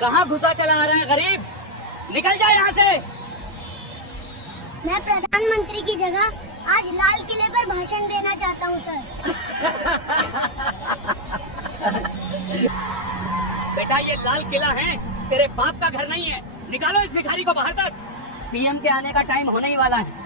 कहाँ घुसा चला आ रहा है गरीब? निकल जा यहाँ से। मैं प्रधानमंत्री की जगह आज लाल किले पर भाषण देना चाहता हूँ सर। बेटा ये लाल किला है, तेरे बाप का घर नहीं है। निकालो इस भिखारी को बाहर तक। पीएम के आने का टाइम होने ही वाला है।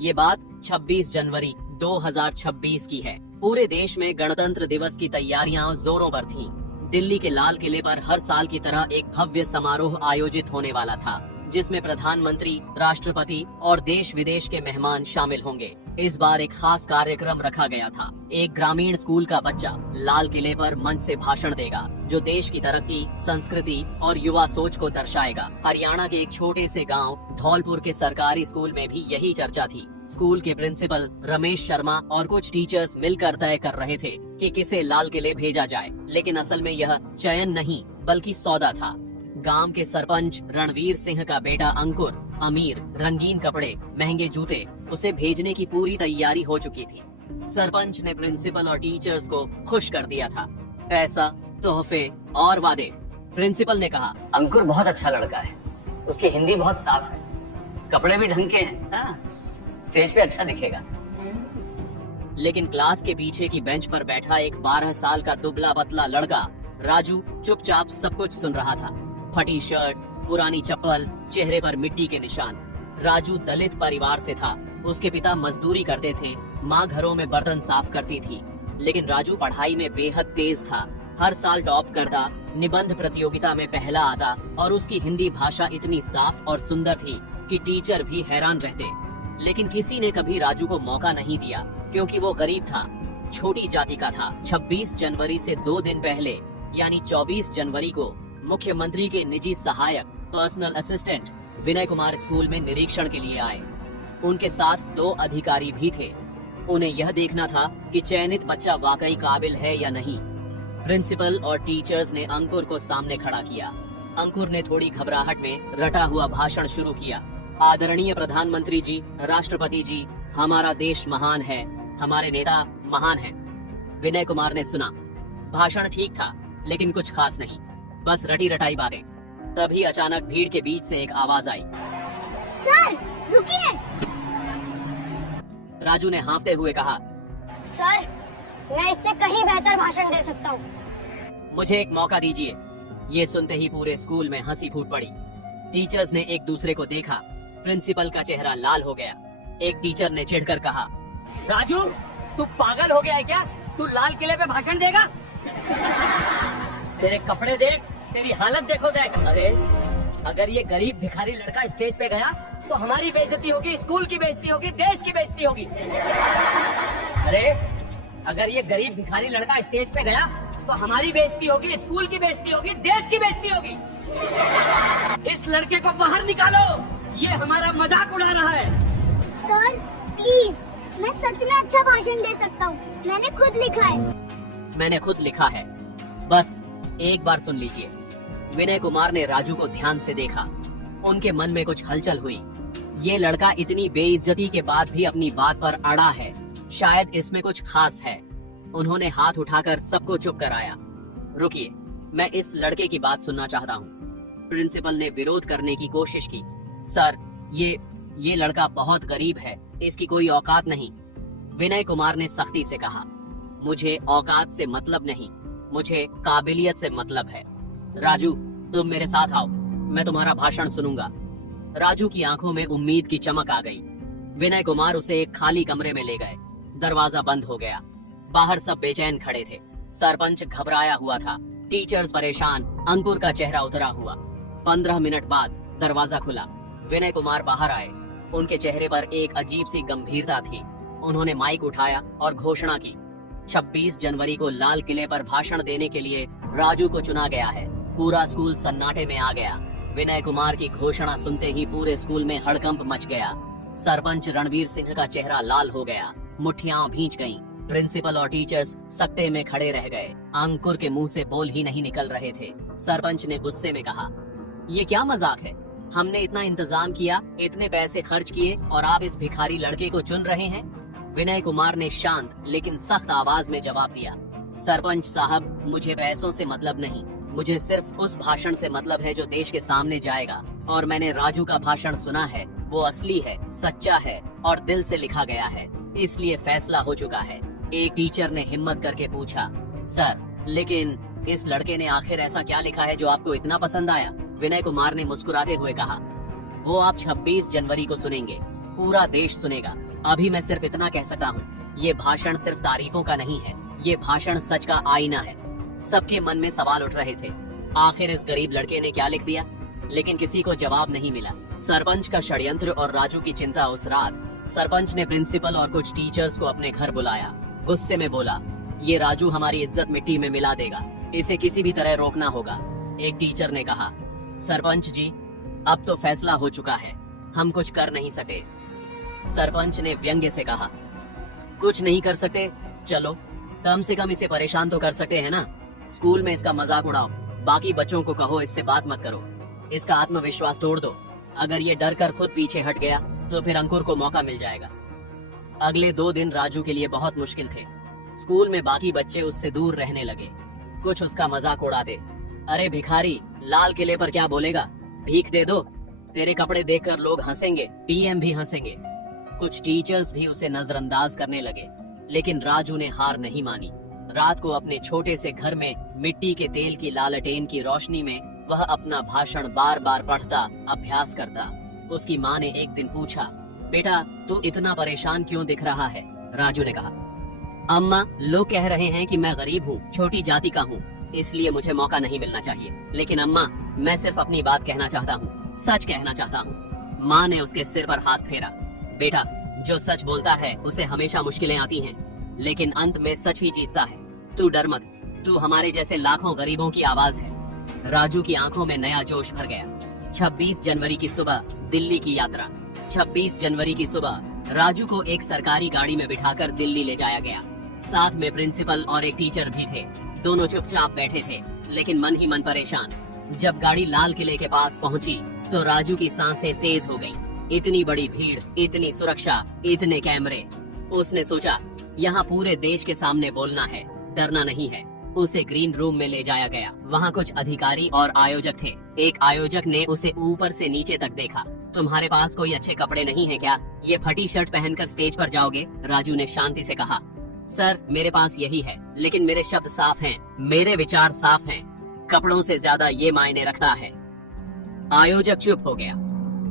ये बात 26 जनवरी 2026 की है। पूरे देश में गणतंत्र दिवस की तैयारियां जोरों पर थीं। दिल्ली के लाल किले पर हर साल की तरह एक भव्य समारोह आयोजित होने वाला था, जिसमें प्रधानमंत्री, राष्ट्रपति और देश विदेश के मेहमान शामिल होंगे। इस बार एक खास कार्यक्रम रखा गया था। एक ग्रामीण स्कूल का बच्चा लाल किले पर मंच से भाषण देगा, जो देश की तरक्की, संस्कृति और युवा सोच को दर्शाएगा। हरियाणा के एक छोटे से गांव धौलपुर के सरकारी स्कूल में भी यही चर्चा थी। स्कूल के प्रिंसिपल रमेश शर्मा और कुछ टीचर्स मिलकर तय कर रहे थे कि किसे लाल किले भेजा जाए, लेकिन असल में यह चयन नहीं बल्कि सौदा था। गांव के सरपंच रणवीर सिंह का बेटा अंकुर अमीर, रंगीन कपड़े, महंगे जूते, उसे भेजने की पूरी तैयारी हो चुकी थी। सरपंच ने प्रिंसिपल और टीचर्स को खुश कर दिया था। पैसा, तोहफे और वादे। प्रिंसिपल ने कहा, अंकुर बहुत अच्छा लड़का है, उसकी हिंदी बहुत साफ है, कपड़े भी ढंग के हैं, हाँ, स्टेज पे अच्छा दिखेगा। लेकिन क्लास के पीछे की बेंच पर बैठा एक 12 साल का दुबला पतला लड़का राजू चुपचाप सब कुछ सुन रहा था। फटी शर्ट, पुरानी चप्पल, चेहरे पर मिट्टी के निशान। राजू दलित परिवार से था। उसके पिता मजदूरी करते थे, माँ घरों में बर्तन साफ करती थी। लेकिन राजू पढ़ाई में बेहद तेज था। हर साल टॉप करता, निबंध प्रतियोगिता में पहला आता और उसकी हिंदी भाषा इतनी साफ और सुंदर थी कि टीचर भी हैरान रहते। लेकिन किसी ने कभी राजू को मौका नहीं दिया, क्योंकि वो गरीब था, छोटी जाति का था। 26 जनवरी से 2 दिन पहले यानी 24 जनवरी को मुख्यमंत्री के निजी सहायक personal assistant Vinay Kumar school में निरीक्षण के लिए आए। उनके साथ 2 अधिकारी भी थे। उन्हें यह देखना था कि चयनित बच्चा वाकई काबिल है या नहीं। प्रिंसिपल और टीचर्स ने अंकुर को सामने खड़ा किया। अंकुर ने थोड़ी घबराहट में रटा हुआ भाषण शुरू किया। आदरणीय प्रधानमंत्री जी, राष्ट्रपति जी, हमारा देश महान है, हमारे नेता महान हैं। विनय कुमार ने सुना। भाषण ठीक था, लेकिन कुछ खास नहीं, बस रटी रटाई बातें। तभी अचानक भीड़ के बीच से एक आवाज आई, सर रुकिए। राजू ने हाँफते हुए कहा, सर मैं इससे कहीं बेहतर भाषण दे सकता हूँ। मुझे एक मौका दीजिए। ये सुनते ही पूरे स्कूल में हंसी फूट पड़ी। टीचर्स ने एक दूसरे को देखा। प्रिंसिपल का चेहरा लाल हो गया। एक टीचर ने चिढ़कर कहा, राजू तू पागल हो गया है क्या? तू लाल किले पे भाषण देगा? तेरे कपड़े देख, तेरी हालत देखो देख। अरे अगर ये गरीब भिखारी लड़का स्टेज पे गया तो हमारी बेइज्जती होगी, स्कूल की बेइज्जती होगी, देश की बेइज्जती होगी। अरे अगर ये गरीब भिखारी लड़का स्टेज पे गया तो हमारी बेइज्जती होगी, स्कूल की बेइज्जती होगी, देश की बेइज्जती होगी। इस लड़के को बाहर निकालो, ये हमारा मजाक उड़ा रहा है। सर प्लीज, मैं सच में अच्छा भाषण दे सकता हूँ, मैंने खुद लिखा है। मैंने खुद लिखा है, बस एक बार सुन लीजिए। विनय कुमार ने राजू को ध्यान से देखा। उनके मन में कुछ हलचल हुई। ये लड़का इतनी बेइज्जती के बाद भी अपनी बात पर अड़ा है, शायद इसमें कुछ खास है। उन्होंने हाथ उठाकर सबको चुप कराया। रुकिए, मैं इस लड़के की बात सुनना चाहता हूँ। प्रिंसिपल ने विरोध करने की कोशिश की। सर, ये लड़का बहुत गरीब है, इसकी कोई औकात नहीं। विनय कुमार ने सख्ती से कहा, मुझे औकात से मतलब नहीं, मुझे काबिलियत से मतलब है। राजू तुम मेरे साथ आओ, मैं तुम्हारा भाषण सुनूंगा। राजू की आंखों में उम्मीद की चमक आ गई। विनय कुमार उसे एक खाली कमरे में ले गए। दरवाजा बंद हो गया। बाहर सब बेचैन खड़े थे। सरपंच घबराया हुआ था, टीचर्स परेशान, अंकुर का चेहरा उतरा हुआ। 15 मिनट बाद दरवाजा खुला। विनय कुमार बाहर आए। उनके चेहरे पर एक अजीब सी गंभीरता थी। उन्होंने माइक उठाया और घोषणा की, 26 जनवरी को लाल किले पर भाषण देने के लिए राजू को चुना गया है। पूरा स्कूल सन्नाटे में आ गया। विनय कुमार की घोषणा सुनते ही पूरे स्कूल में हड़कंप मच गया। सरपंच रणवीर सिंह का चेहरा लाल हो गया, मुट्ठियां भींच गईं। प्रिंसिपल और टीचर्स सकते में खड़े रह गए। अंकुर के मुंह से बोल ही नहीं निकल रहे थे। सरपंच ने गुस्से में कहा, ये क्या मजाक है? हमने इतना इंतजाम किया, इतने पैसे खर्च किए और आप इस भिखारी लड़के को चुन रहे हैं? विनय कुमार ने शांत लेकिन सख्त आवाज में जवाब दिया, सरपंच साहब, मुझे पैसों से मतलब नहीं, मुझे सिर्फ उस भाषण से मतलब है जो देश के सामने जाएगा, और मैंने राजू का भाषण सुना है। वो असली है, सच्चा है और दिल से लिखा गया है, इसलिए फैसला हो चुका है। एक टीचर ने हिम्मत करके पूछा, सर लेकिन इस लड़के ने आखिर ऐसा क्या लिखा है जो आपको इतना पसंद आया? विनय कुमार ने मुस्कुराते हुए कहा, वो आप 26 जनवरी को सुनेंगे, पूरा देश सुनेगा। अभी मैं सिर्फ इतना कह सकता हूँ, ये भाषण सिर्फ तारीफों का नहीं है, ये भाषण सच का आईना है। सबके मन में सवाल उठ रहे थे, आखिर इस गरीब लड़के ने क्या लिख दिया? लेकिन किसी को जवाब नहीं मिला। सरपंच का षड्यंत्र और राजू की चिंता उस रात। सरपंच ने प्रिंसिपल और कुछ टीचर्स को अपने घर बुलाया। गुस्से में बोला, ये राजू हमारी इज्जत मिट्टी में मिला देगा, इसे किसी भी तरह रोकना होगा। एक टीचर ने कहा, सरपंच जी अब तो फैसला हो चुका है, हम कुछ कर नहीं सके। सरपंच ने व्यंग्य से कहा, कुछ नहीं कर सकते? चलो कम से कम इसे परेशान तो कर सकते हैं ना। स्कूल में इसका मजाक उड़ाओ, बाकी बच्चों को कहो इससे बात मत करो, इसका आत्मविश्वास तोड़ दो। अगर ये डर कर खुद पीछे हट गया तो फिर अंकुर को मौका मिल जाएगा। अगले 2 दिन राजू के लिए बहुत मुश्किल थे। स्कूल में बाकी बच्चे उससे दूर रहने लगे, कुछ उसका मजाक उड़ाते। अरे भिखारी, लाल किले पर क्या बोलेगा, भीख दे दो, तेरे कपड़े देखकर लोग हंसेंगे, पीएम भी हंसेंगे। कुछ टीचर्स भी उसे नजरअंदाज करने लगे, लेकिन राजू ने हार नहीं मानी। रात को अपने छोटे से घर में मिट्टी के तेल की लालटेन की रोशनी में वह अपना भाषण बार बार पढ़ता, अभ्यास करता। उसकी माँ ने एक दिन पूछा, बेटा तू इतना परेशान क्यों दिख रहा है? राजू ने कहा, अम्मा लोग कह रहे हैं कि मैं गरीब हूँ, छोटी जाति का हूँ, इसलिए मुझे मौका नहीं मिलना चाहिए। लेकिन अम्मा मैं सिर्फ अपनी बात कहना चाहता हूँ, सच कहना चाहता हूँ। माँ ने उसके सिर पर हाथ फेरा, बेटा जो सच बोलता है उसे हमेशा मुश्किलें आती हैं, लेकिन अंत में सच ही जीतता है। तू डर मत, तू हमारे जैसे लाखों गरीबों की आवाज है। राजू की आंखों में नया जोश भर गया। 26 जनवरी की सुबह दिल्ली की यात्रा। 26 जनवरी की सुबह राजू को एक सरकारी गाड़ी में बिठाकर दिल्ली ले जाया गया। साथ में प्रिंसिपल और एक टीचर भी थे। दोनों चुपचाप बैठे थे, लेकिन मन ही मन परेशान। जब गाड़ी लाल किले के पास पहुंची तो राजू की सांसें तेज हो गईं। इतनी बड़ी भीड़, इतनी सुरक्षा, इतने कैमरे। उसने सोचा यहाँ पूरे देश के सामने बोलना है, डरना नहीं है। उसे ग्रीन रूम में ले जाया गया। वहाँ कुछ अधिकारी और आयोजक थे। एक आयोजक ने उसे ऊपर से नीचे तक देखा। तुम्हारे पास कोई अच्छे कपड़े नहीं है क्या? ये फटी शर्ट पहनकर स्टेज पर जाओगे? राजू ने शांति से कहा, सर मेरे पास यही है, लेकिन मेरे शब्द साफ हैं, मेरे विचार साफ हैं, कपड़ों से ज्यादा ये मायने रखता है। आयोजक चुप हो गया।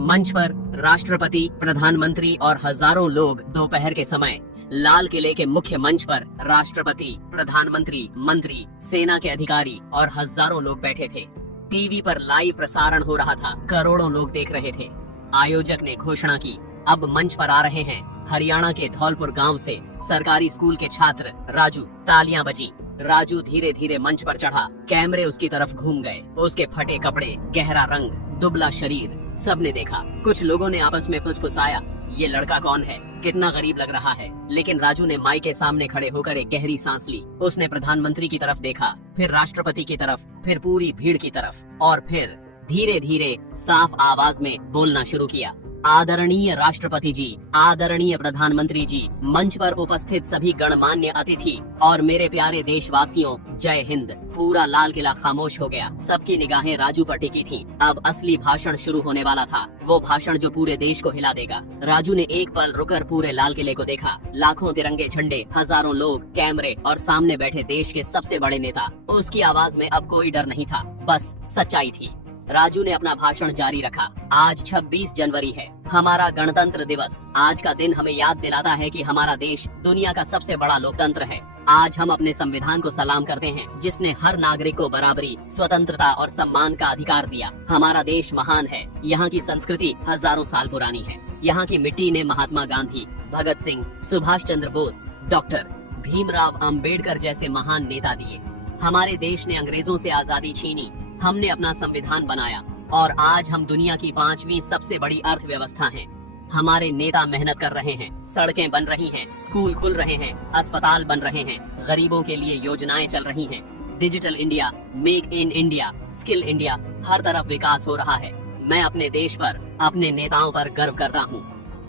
मंच पर राष्ट्रपति, प्रधानमंत्री और हजारों लोग दोपहर के समय लाल किले के मुख्य मंच पर राष्ट्रपति, प्रधानमंत्री, मंत्री, सेना के अधिकारी और हजारों लोग बैठे थे। टीवी पर लाइव प्रसारण हो रहा था, करोड़ों लोग देख रहे थे। आयोजक ने घोषणा की, अब मंच पर आ रहे हैं हरियाणा के धौलपुर गांव से सरकारी स्कूल के छात्र राजू। तालियां बजी। राजू धीरे धीरे मंच पर चढ़ा। कैमरे उसकी तरफ घूम गए। उसके फटे कपड़े, गहरा रंग, दुबला शरीर, सबने देखा। कुछ लोगों ने आपस में फुसफुसाया, ये लड़का कौन है, कितना गरीब लग रहा है। लेकिन राजू ने माइक के सामने खड़े होकर एक गहरी सांस ली। उसने प्रधानमंत्री की तरफ देखा, फिर राष्ट्रपति की तरफ, फिर पूरी भीड़ की तरफ, और फिर धीरे धीरे साफ आवाज में बोलना शुरू किया। आदरणीय राष्ट्रपति जी, आदरणीय प्रधानमंत्री जी, मंच पर उपस्थित सभी गणमान्य अतिथि और मेरे प्यारे देशवासियों, जय हिंद। पूरा लाल किला खामोश हो गया। सबकी निगाहें राजू पर टिकी थीं। अब असली भाषण शुरू होने वाला था, वो भाषण जो पूरे देश को हिला देगा। राजू ने एक पल रुककर पूरे लाल किले को देखा। लाखों तिरंगे झंडे, हजारों लोग, कैमरे और सामने बैठे देश के सबसे बड़े नेता। उसकी आवाज में अब कोई डर नहीं था, बस सच्चाई थी। राजू ने अपना भाषण जारी रखा। आज 26 जनवरी है, हमारा गणतंत्र दिवस। आज का दिन हमें याद दिलाता है कि हमारा देश दुनिया का सबसे बड़ा लोकतंत्र है। आज हम अपने संविधान को सलाम करते हैं, जिसने हर नागरिक को बराबरी, स्वतंत्रता और सम्मान का अधिकार दिया। हमारा देश महान है। यहाँ की संस्कृति हजारों साल पुरानी है। यहाँ की मिट्टी ने महात्मा गांधी, भगत सिंह, सुभाष चंद्र बोस, डॉक्टर भीमराव अंबेडकर जैसे महान नेता दिए। हमारे देश ने अंग्रेजों से आजादी छीनी, हमने अपना संविधान बनाया और आज हम दुनिया की 5वीं सबसे बड़ी अर्थव्यवस्था हैं। हमारे नेता मेहनत कर रहे हैं, सड़कें बन रही हैं, स्कूल खुल रहे हैं, अस्पताल बन रहे हैं, गरीबों के लिए योजनाएं चल रही हैं। Digital India, make in India, skill India, हर तरफ विकास हो रहा है। मैं अपने देश पर, अपने नेताओं पर गर्व करता हूँ।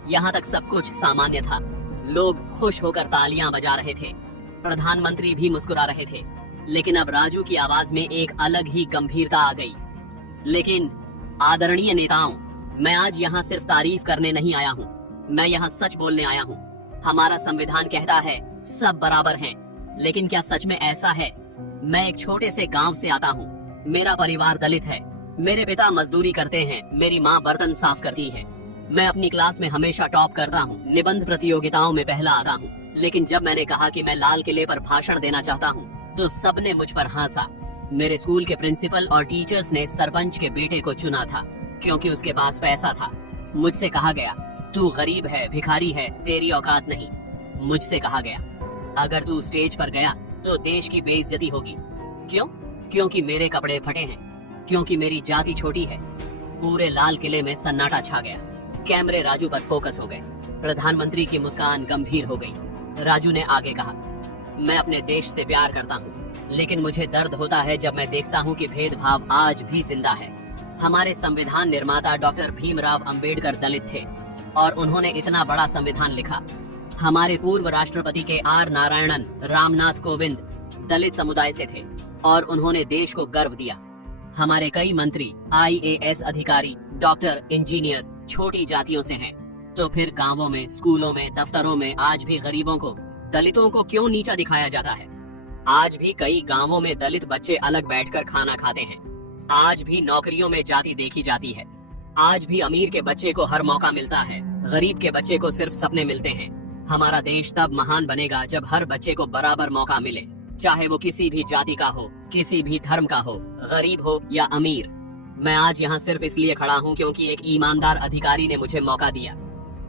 यहाँ तक सब कुछ सामान्य था। लोग खुश होकर तालियां बजा रहे थे। प्रधानमंत्री भी मुस्कुरा रहे थे। लेकिन अब राजू की आवाज में एक अलग ही गंभीरता आ गई। लेकिन आदरणीय नेताओं, मैं आज यहाँ सिर्फ तारीफ करने नहीं आया हूँ, मैं यहाँ सच बोलने आया हूँ। हमारा संविधान कहता है सब बराबर हैं, लेकिन क्या सच में ऐसा है? मैं एक छोटे से गांव से आता हूँ, मेरा परिवार दलित है, मेरे पिता मजदूरी करते हैं, मेरी माँ बर्तन साफ करती है। मैं अपनी क्लास में हमेशा टॉप करता हूँ, निबंध प्रतियोगिताओं में पहला आता हूँ। लेकिन जब मैंने कहा कि मैं लाल किले पर भाषण देना चाहता हूँ, तो सबने मुझ पर हंसा। मेरे स्कूल के प्रिंसिपल और टीचर्स ने सरपंच के बेटे को चुना था, क्योंकि उसके पास पैसा था। मुझसे कहा गया, तू गरीब है, भिखारी है, तेरी औकात नहीं। मुझसे कहा गया, अगर तू स्टेज पर गया तो देश की बेइज्जती होगी। क्यों? क्योंकि मेरे कपड़े फटे हैं, क्योंकि मेरी जाति छोटी है। पूरे लाल किले में सन्नाटा छा गया। कैमरे राजू पर फोकस हो गए। प्रधानमंत्री की मुस्कान गंभीर हो गई। राजू ने आगे कहा, मैं अपने देश से प्यार करता हूँ, लेकिन मुझे दर्द होता है जब मैं देखता हूँ कि भेदभाव आज भी जिंदा है। हमारे संविधान निर्माता डॉक्टर भीमराव अंबेडकर दलित थे और उन्होंने इतना बड़ा संविधान लिखा। हमारे पूर्व राष्ट्रपति के आर नारायणन रामनाथ कोविंद दलित समुदाय से थे और उन्होंने देश को गर्व दिया। हमारे कई मंत्री, IAS अधिकारी, डॉक्टर, इंजीनियर छोटी जातियों से हैं। तो फिर गांवों में, स्कूलों में, दफ्तरों में आज भी गरीबों को, दलितों को क्यों नीचा दिखाया जाता है? आज भी कई गांवों में दलित बच्चे अलग बैठकर खाना खाते हैं। आज भी नौकरियों में जाति देखी जाती है। आज भी अमीर के बच्चे को हर मौका मिलता है, गरीब के बच्चे को सिर्फ सपने मिलते हैं। हमारा देश तब महान बनेगा जब हर बच्चे को बराबर मौका मिले, चाहे वो किसी भी जाति का हो, किसी भी धर्म का हो, गरीब हो या अमीर। मैं आज यहाँ सिर्फ इसलिए खड़ा हूँ क्योंकि एक ईमानदार अधिकारी ने मुझे मौका दिया।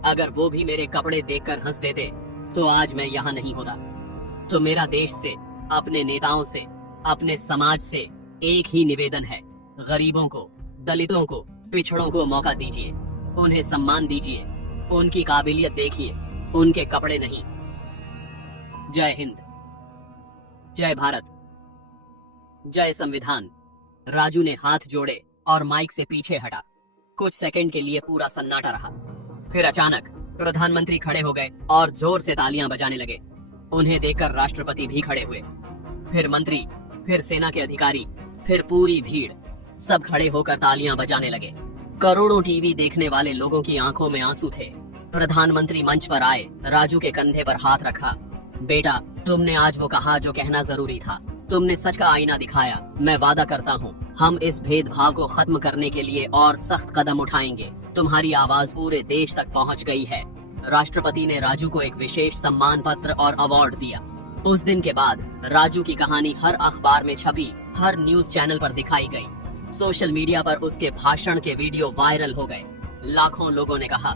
अगर वो भी मेरे कपड़े देखकर हंस देते तो आज मैं यहाँ नहीं होता। तो मेरा देश से, अपने नेताओं से, अपने समाज से एक ही निवेदन है, गरीबों को, दलितों को, पिछड़ों को मौका दीजिए, उन्हें सम्मान दीजिए, उनकी काबिलियत देखिए, उनके कपड़े नहीं। जय हिंद, जय भारत, जय संविधान। राजू ने हाथ जोड़े और माइक से पीछे हटा। कुछ सेकंड के लिए पूरा सन्नाटा रहा। फिर अचानक प्रधानमंत्री खड़े हो गए और जोर से तालियां बजाने लगे। उन्हें देखकर राष्ट्रपति भी खड़े हुए। फिर मंत्री, फिर सेना के अधिकारी, फिर पूरी भीड़, सब खड़े होकर तालियां बजाने लगे। करोड़ों टीवी देखने वाले लोगों की आंखों में आंसू थे। प्रधानमंत्री मंच पर आए, राजू के कंधे पर हाथ रखा। बेटा, तुमने आज वो कहा जो कहना जरूरी था। तुमने सच का आईना दिखाया। मैं वादा करता हूँ, हम इस भेदभाव को खत्म करने के लिए और सख्त कदम उठाएंगे। तुम्हारी आवाज पूरे देश तक पहुँच गई है। राष्ट्रपति ने राजू को एक विशेष सम्मान पत्र और अवार्ड दिया। उस दिन के बाद राजू की कहानी हर अखबार में छपी, हर न्यूज चैनल पर दिखाई गई। सोशल मीडिया पर उसके भाषण के वीडियो वायरल हो गए। लाखों लोगों ने कहा,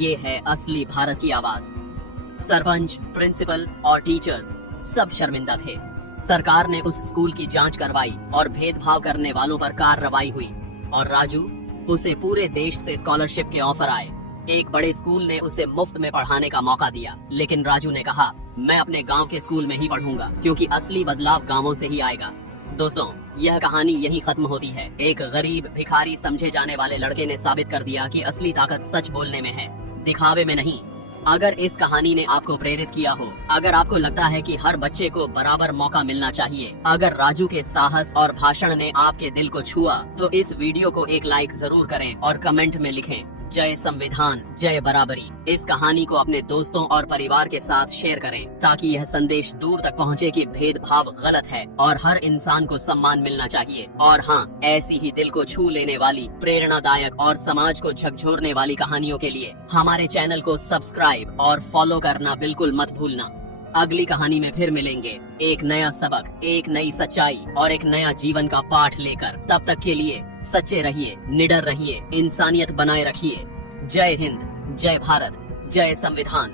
ये है असली भारत की आवाज। सरपंच, प्रिंसिपल और टीचर्स सब शर्मिंदा थे। सरकार ने उस स्कूल की जांच करवाई और भेदभाव करने वालों पर कार्रवाई हुई। और राजू, उसे पूरे देश से स्कॉलरशिप के ऑफर आए। एक बड़े स्कूल ने उसे मुफ्त में पढ़ाने का मौका दिया। लेकिन राजू ने कहा, मैं अपने गांव के स्कूल में ही पढ़ूंगा, क्योंकि असली बदलाव गांवों से ही आएगा। दोस्तों, यह कहानी यही खत्म होती है। एक गरीब, भिखारी समझे जाने वाले लड़के ने साबित कर दिया कि असली ताकत सच बोलने में है, दिखावे में नहीं। अगर इस कहानी ने आपको प्रेरित किया हो, अगर आपको लगता है कि हर बच्चे को बराबर मौका मिलना चाहिए, अगर राजू के साहस और भाषण ने आपके दिल को छुआ, तो इस वीडियो को एक लाइक जरूर करें और कमेंट में लिखें, जय संविधान, जय बराबरी। इस कहानी को अपने दोस्तों और परिवार के साथ शेयर करें, ताकि यह संदेश दूर तक पहुंचे कि भेदभाव गलत है और हर इंसान को सम्मान मिलना चाहिए। और हाँ, ऐसी ही दिल को छू लेने वाली, प्रेरणादायक और समाज को झकझोरने वाली कहानियों के लिए हमारे चैनल को सब्सक्राइब और फॉलो करना बिल्कुल मत भूलना। अगली कहानी में फिर मिलेंगे, एक नया सबक, एक नई सच्चाई और एक नया जीवन का पाठ लेकर। तब तक के लिए सच्चे रहिए, निडर रहिए, इंसानियत बनाए रखिए। जय हिंद, जय भारत, जय संविधान।